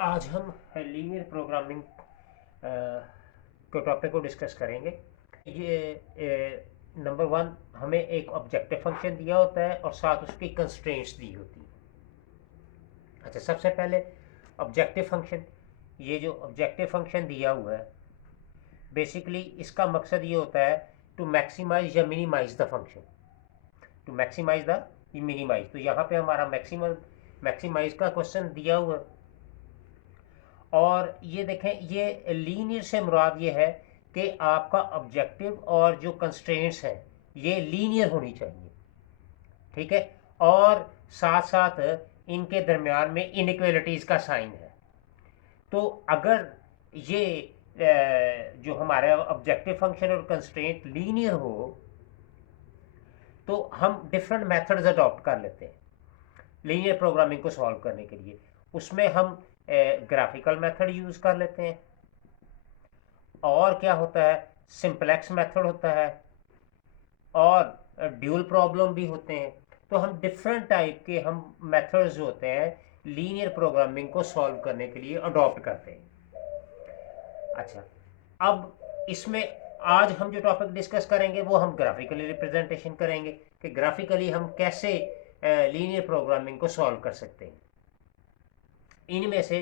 आज हम linear programming के टॉपिक को डिस्कस करेंगे। ये नंबर वन, हमें एक ऑब्जेक्टिव फंक्शन दिया होता है और साथ उसकी कंस्ट्रेंट्स दी होती है। अच्छा, सबसे पहले ऑब्जेक्टिव फंक्शन। ये जो ऑब्जेक्टिव फंक्शन दिया हुआ है, बेसिकली इसका मकसद ये होता है टू मैक्सिमाइज या minimise the function, to maximise the minimise. तो यहाँ पे हमारा मैक्सिमाइज का क्वेश्चन दिया हुआ है। और ये देखें, ये लीनियर से मुराद ये है कि आपका ऑब्जेक्टिव और जो कंस्ट्रेंट्स हैं ये लीनियर होनी चाहिए, ठीक है। और साथ साथ इनके दरमियान में इनइक्वालिटीज़ का साइन है। तो अगर ये जो हमारा ऑब्जेक्टिव फंक्शन और कंस्ट्रेंट लीनियर हो तो हम डिफरेंट मेथड्स अडॉप्ट कर लेते हैं लीनियर प्रोग्रामिंग को सॉल्व करने के लिए। उसमें हम ग्राफिकल मेथड यूज़ कर लेते हैं, और क्या होता है, सिंपलेक्स मेथड होता है, और ड्यूल प्रॉब्लम भी होते हैं। तो हम डिफरेंट टाइप के हम मेथड्स जो होते हैं लीनियर प्रोग्रामिंग को सॉल्व करने के लिए अडॉप्ट करते हैं। अच्छा, अब इसमें आज हम जो टॉपिक डिस्कस करेंगे वो हम ग्राफिकली रिप्रेजेंटेशन करेंगे कि ग्राफिकली हम कैसे लीनियर प्रोग्रामिंग को सॉल्व कर सकते हैं। इनमें से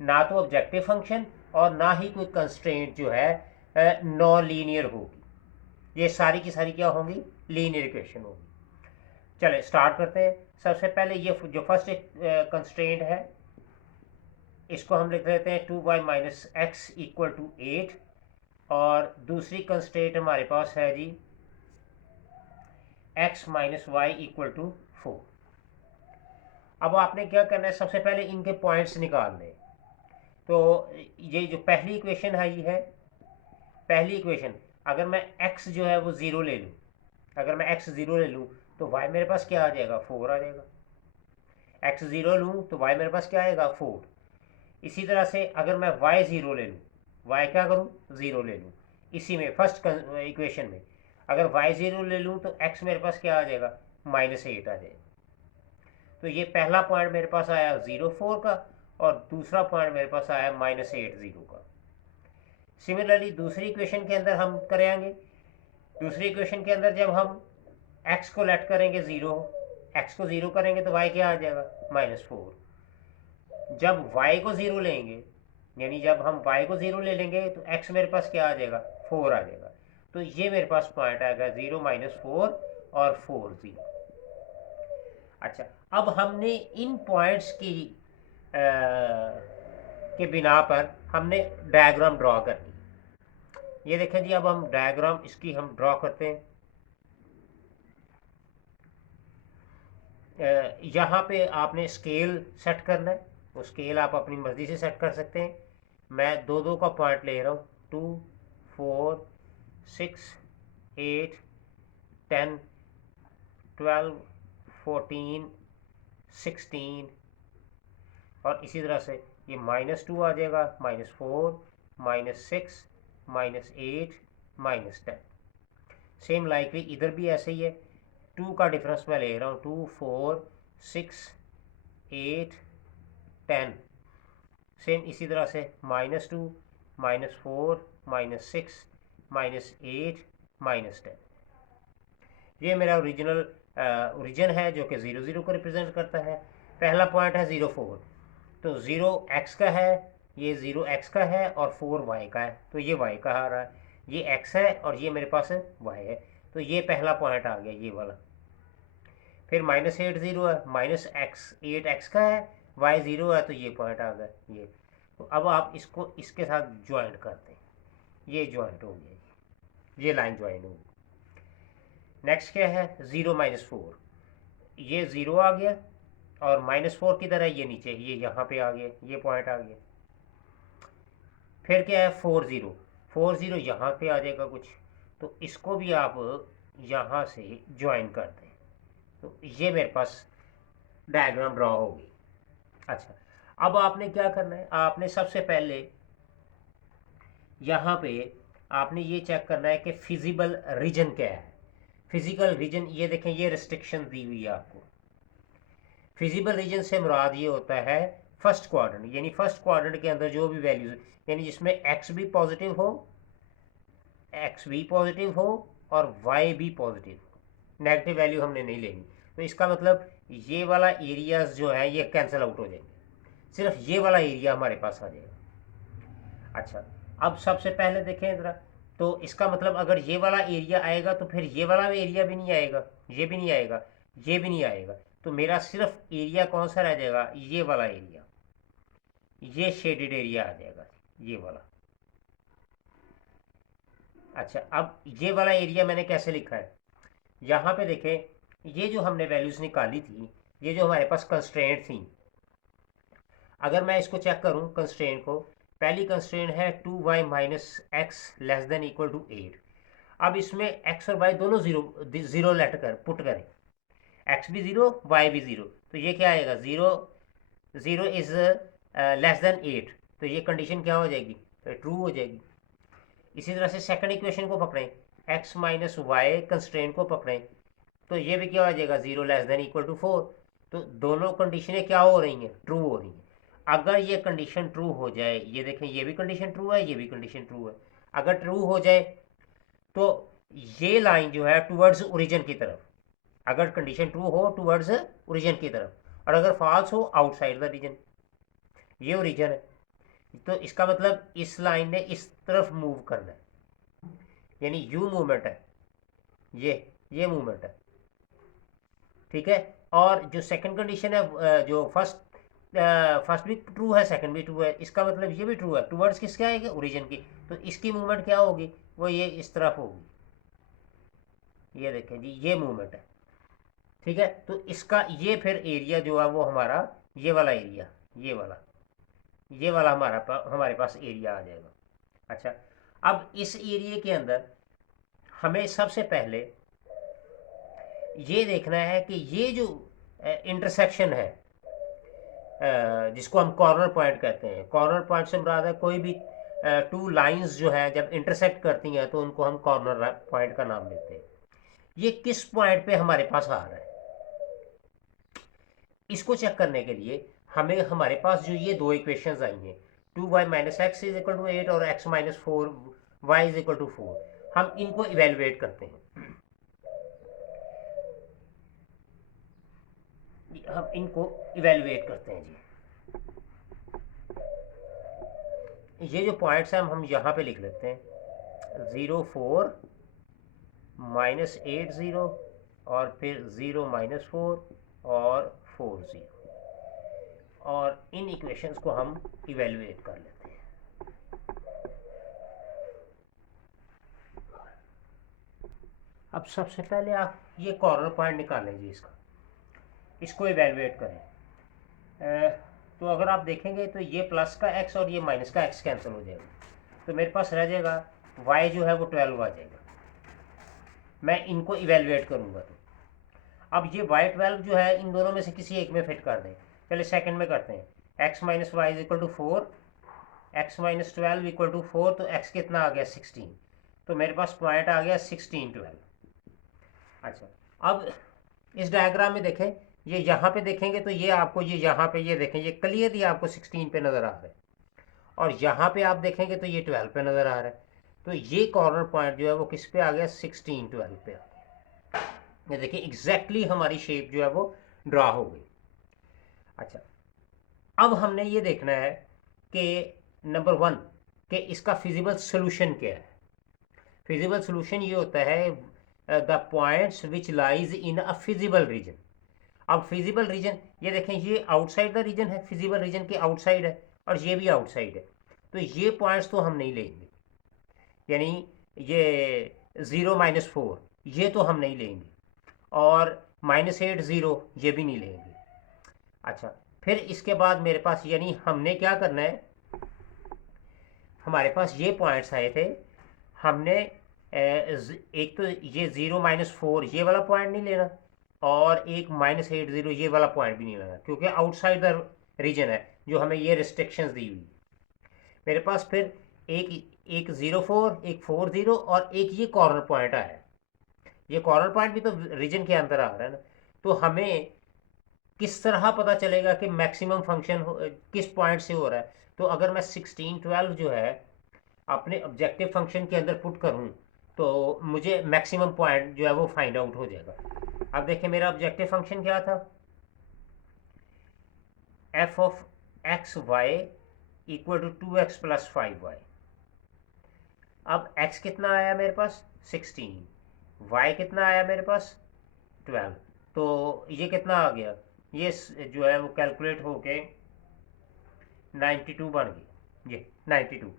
ना तो ऑब्जेक्टिव फंक्शन और ना ही कोई कंस्ट्रेंट जो है नॉन लीनियर होगी। ये सारी की सारी क्या होंगी, लीनियर इक्वेशन होगी। चले स्टार्ट करते हैं। सबसे पहले ये जो फर्स्ट कंस्ट्रेंट है इसको हम लिख लेते हैं 2y minus x equal to 8, और दूसरी कंस्ट्रेंट हमारे पास है जी x minus y equal to 4। अब आपने क्या करना है, सबसे पहले इनके पॉइंट्स निकालने। तो ये जो पहली इक्वेशन है, ये है पहली इक्वेशन। अगर मैं x जो है वो ज़ीरो ले लूँ, अगर मैं x ज़ीरो ले लूँ तो y मेरे पास क्या आ जाएगा, 4 आ जाएगा। x ज़ीरो लूँ तो y मेरे पास क्या आएगा, 4। इसी तरह से अगर मैं y ज़ीरो ले लूँ, y क्या करूँ, ज़ीरो ले लूँ। इसी में फर्स्ट इक्वेशन में अगर y ज़ीरो ले लूँ तो x मेरे पास क्या आ जाएगा, -8 आ जाएगा। तो ये पहला पॉइंट मेरे पास आया 0 4 का, और दूसरा पॉइंट मेरे पास आया -8 0 का। सिमिलरली दूसरी इक्वेशन के अंदर हम करेंगे, दूसरी इक्वेशन के अंदर जब हम x को लेट करेंगे ज़ीरो, x को ज़ीरो करेंगे तो y क्या आ जाएगा, -4। जब y को ज़ीरो लेंगे, यानी जब हम y को ज़ीरो ले लेंगे तो x मेरे पास क्या आ जाएगा, 4 आ जाएगा। तो ये मेरे पास पॉइंट आएगा 0 -4 और 4 0। अच्छा, अब हमने इन पॉइंट्स की के बिना पर हमने डायग्राम ड्रॉ करनी। ये देखें जी, अब हम डायग्राम इसकी हम ड्रॉ करते हैं। यहाँ पे आपने स्केल सेट करना है, वो स्केल आप अपनी मर्ज़ी से सेट कर सकते हैं। मैं 2 2 का पॉइंट ले रहा हूँ, 2 4 6 8 10 12 14 16, और इसी तरह से ये -2 आ जाएगा, -4 -6 -8 -10। सेम लाइकली इधर भी ऐसे ही है, 2 का डिफरेंस मैं ले रहा हूँ, 2 4 6 8 10। सेम इसी तरह से -2 -4 -6 -8 -10। ये मेरा ओरिजिन है जो कि 0 0 को रिप्रेजेंट करता है। पहला पॉइंट है 0 4, तो 0 x का है, ये 0 x का है, और 4 y का है, तो ये y का आ रहा है। ये x है और ये मेरे पास y है, तो ये पहला पॉइंट आ गया, ये वाला। फिर -8 0 है, -8 x का है, y 0 है, तो ये पॉइंट आ गया ये। तो अब आप इसको इसके साथ ज्वाइंट करते हैं, ये ज्वाइंट हो गया, ये लाइन ज्वाइन होगी। नेक्स्ट क्या है, 0 -4, ये 0 आ गया, और -4 किधर है, ये नीचे, ये यहाँ पे आ गया, ये पॉइंट आ गया। फिर क्या है, 4 0, 4 0 यहाँ पे आ जाएगा कुछ, तो इसको भी आप यहाँ से ज्वाइन कर दें, तो ये मेरे पास डायग्राम ड्रॉ होगी। अच्छा, अब आपने क्या करना है, आपने सबसे पहले यहाँ पे आपने ये चेक करना है कि फिजिबल रीजन क्या है। फिजिकल रीजन, ये देखें, ये रिस्ट्रिक्शन दी हुई है आपको। फिजिबल रीजन से मुराद ये होता है फर्स्ट क्वाड्रेंट, यानी फर्स्ट क्वाड्रेंट के अंदर जो भी वैल्यूज, यानी जिसमें एक्स भी पॉजिटिव हो, और वाई भी पॉजिटिव हो, नेगेटिव वैल्यू हमने नहीं लेनी। तो इसका मतलब ये वाला एरियाज जो है ये कैंसिल आउट हो जाएंगे, सिर्फ ये वाला एरिया हमारे पास आ जाएगा। अच्छा, अब सबसे पहले देखें ज़रा, तो इसका मतलब अगर ये वाला एरिया आएगा तो फिर ये वाला एरिया भी नहीं आएगा, ये भी नहीं आएगा, ये भी नहीं आएगा, तो मेरा सिर्फ एरिया कौन सा रह जाएगा, ये वाला एरिया, ये शेडेड एरिया आ जाएगा, ये वाला। अच्छा, अब ये वाला एरिया मैंने कैसे लिखा है, यहाँ पे देखें, ये जो हमने वैल्यूज निकाली थी, ये जो हमारे पास कंस्ट्रेंट थी, अगर मैं इसको चेक करूं कंस्ट्रेंट को, पहली कंस्ट्रेंट है 2y minus x less than equal to 8। अब इसमें x और y दोनों जीरो लेट कर पुट करें, x भी जीरो, y भी जीरो, तो ये क्या आएगा, zero zero is less than 8, तो ये कंडीशन क्या हो जाएगी, ट्रू हो जाएगी। इसी तरह से सेकंड इक्वेशन को पकड़ें, x माइनस वाई कंस्ट्रेंट को पकड़ें, तो ये भी क्या हो जाएगा, zero less than equal to 4। तो दोनों कंडीशनें क्या हो रही हैं, ट्रू हो रही हैं। अगर ये कंडीशन ट्रू हो जाए, ये देखें ये भी कंडीशन ट्रू है, ये भी कंडीशन ट्रू है, अगर ट्रू हो जाए तो ये लाइन जो है टूवर्ड्स ओरिजिन की तरफ, अगर कंडीशन ट्रू हो टूवर्ड्स ओरिजिन की तरफ, और अगर फॉल्स हो आउटसाइड द रीजन, ये ओरिजिन है, तो इसका मतलब इस लाइन ने इस तरफ मूव करना है, यानी यू मूवमेंट है, ये मूवमेंट है, ठीक है। और जो सेकंड कंडीशन है, जो फर्स्ट भी ट्रू है, सेकंड भी ट्रू है, इसका मतलब ये भी ट्रू है, टूवर्ड्स किसके आएगा, ओरिजिन की, तो इसकी मूवमेंट क्या होगी, वो ये इस तरफ होगी, ये देखें जी, ये मूवमेंट है, ठीक है। तो इसका ये फिर एरिया जो है वो हमारा ये वाला एरिया, ये वाला हमारे पास एरिया आ जाएगा। अच्छा, अब इस एरिया के अंदर हमें सबसे पहले ये देखना है कि ये जो इंटरसेक्शन है, जिसको हम कॉर्नर पॉइंट कहते हैं, कॉर्नर पॉइंट से मुराद है कोई भी टू लाइंस जो है जब इंटरसेक्ट करती हैं तो उनको हम कॉर्नर पॉइंट का नाम देते हैं। ये किस पॉइंट पे हमारे पास आ रहा है, इसको चेक करने के लिए हमें, हमारे पास जो ये दो इक्वेशंस आई हैं, 2y minus x is equal to 8 और x minus 4y is equal to 4, हम इनको इवेलुएट करते हैं, हम इनको इवेलुएट करते हैं जी। ये जो पॉइंट्स हैं हम यहाँ पे लिख लेते हैं, 0 4 माइनस 8 0 और फिर 0 माइनस 4 और 4 0, और इन इक्वेशंस को हम इवेलुएट कर लेते हैं। अब सबसे पहले आप ये कॉर्नर पॉइंट निकालें जी, इसको इवेलुएट करें। तो अगर आप देखेंगे तो ये प्लस का x और ये माइनस का x कैंसिल हो जाएगा, तो मेरे पास रह जाएगा y जो है वो 12 आ जाएगा। मैं इनको इवेलुएट करूँगा, तो अब ये y12 जो है इन दोनों में से किसी एक में फिट कर दें। पहले सेकंड में करते हैं, x minus y is equal to 4, x minus 12 equal to 4, तो x कितना आ गया 16, तो मेरे पास पॉइंट आ गया 16 12। अच्छा, अब इस डायग्राम में देखें, ये यहाँ पे देखेंगे तो ये आपको, ये यहाँ पे ये देखें, ये क्लियरली आपको 16 पे नज़र आ रहा है, और यहाँ पे आप देखेंगे तो ये 12 पे नज़र आ रहा है, तो ये कॉर्नर पॉइंट जो है वो किस पे आ गया, 16 12 पे आ गया। ये देखिए एग्जैक्टली हमारी शेप जो है वो ड्रा हो गई। अच्छा, अब हमने ये देखना है कि नंबर 1 कि इसका फिजिबल सोल्यूशन क्या है। फिजिबल सोल्यूशन ये होता है the points which lies in a feasible region. अब फिजिबल रीजन, ये देखें ये आउटसाइड द रीजन है, फिजिबल रीजन के आउटसाइड है, और ये भी आउटसाइड है, तो ये पॉइंट्स तो हम नहीं लेंगे, यानी ये 0 माइनस 4 ये तो हम नहीं लेंगे, और माइनस 8 0 ये भी नहीं लेंगे। अच्छा, फिर इसके बाद मेरे पास, यानी हमने क्या करना है, हमारे पास ये पॉइंट्स आए थे, हमने एक तो ये 0 माइनस 4 ये वाला पॉइंट नहीं लेना, और एक माइनस 8 0 ये वाला पॉइंट भी नहीं लेना, क्योंकि आउटसाइड द रीजन है जो हमें ये रिस्ट्रिक्शंस दी हुई। मेरे पास फिर एक 0 4, एक 4 0 और एक ये कॉर्नर पॉइंट आया, ये कॉर्नर पॉइंट भी तो रीजन के अंदर आ रहा है ना, तो हमें किस तरह पता चलेगा कि मैक्सिमम फंक्शन किस पॉइंट से हो रहा है? तो अगर मैं 16 12 जो है अपने ऑब्जेक्टिव फंक्शन के अंदर पुट करूं तो मुझे मैक्सिमम पॉइंट जो है वो फाइंड आउट हो जाएगा। अब देखिए मेरा ऑब्जेक्टिव फंक्शन क्या था, f of x y equal to 2x plus 5y। अब x कितना आया मेरे पास 16, y कितना आया मेरे पास 12, तो ये कितना आ गया, ये जो है वो कैलकुलेट होके 92 बन गई, ये 92।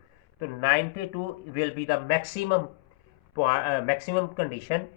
तो 92 will be the maximum condition